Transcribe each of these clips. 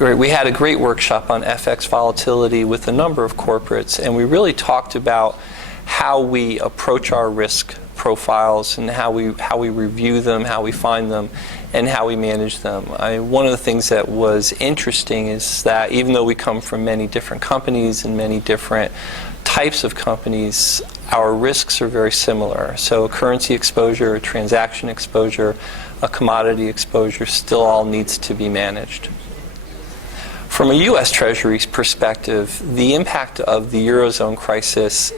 We had a great workshop on FX volatility with a number of corporates, and we really talked about how we approach our risk profiles and how we review them, how we find them, and how we manage them. One of the things that was interesting is that even though we come from many different companies and many different types of companies, our risks are very similar. So a currency exposure, a transaction exposure, a commodity exposure still all needs to be managed. From a U.S. Treasury's perspective, the impact of the Eurozone crisis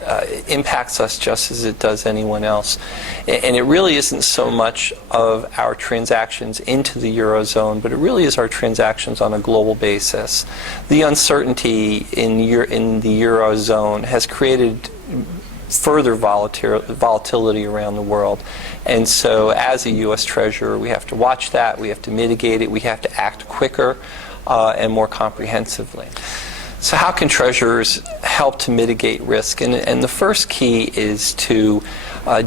impacts us just as it does anyone else. And it really isn't so much of our transactions into the Eurozone, but it really is our transactions on a global basis. The uncertainty in the Eurozone has created further volatility around the world. And so as a U.S. Treasurer, we have to watch that, we have to mitigate it, we have to act quicker and more comprehensively. So how can treasurers help to mitigate risk? And the first key is to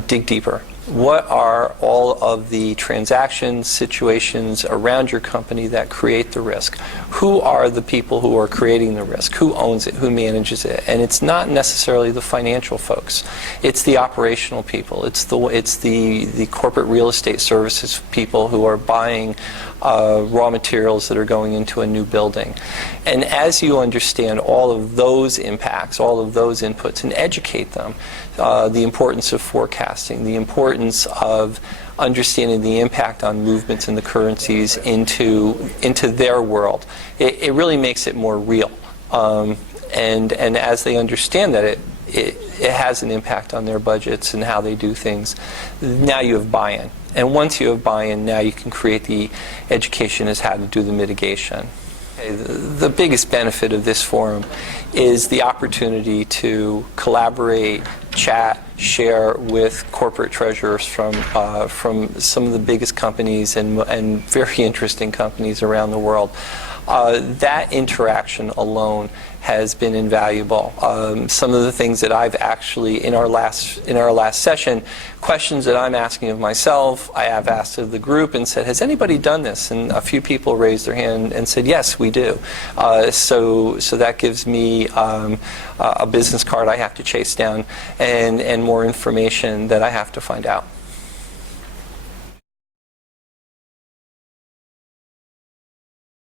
dig deeper. What are all of the transactions, situations around your company that create the risk? Who are the people who are creating the risk? Who owns it? Who manages it? And it's not necessarily the financial folks. It's the operational people. It's the corporate real estate services people who are buying raw materials that are going into a new building. And as you understand all of those impacts, all of those inputs, and educate them, the importance of forecasting, the importance of understanding the impact on movements in the currencies into their world, it really makes it more real. And as they understand that it has an impact on their budgets and how they do things, now you have buy-in. And once you have buy-in, now you can create the education as how to do the mitigation. The biggest benefit of this forum is the opportunity to collaborate, chat, share with corporate treasurers from some of the biggest companies and very interesting companies around the world. That interaction alone has been invaluable. Some of the things that I've actually, in our last session, questions that I'm asking of myself, I have asked of the group and said, has anybody done this? And a few people raised their hand and said, yes, we do. So that gives me a business card I have to chase down and more information that I have to find out.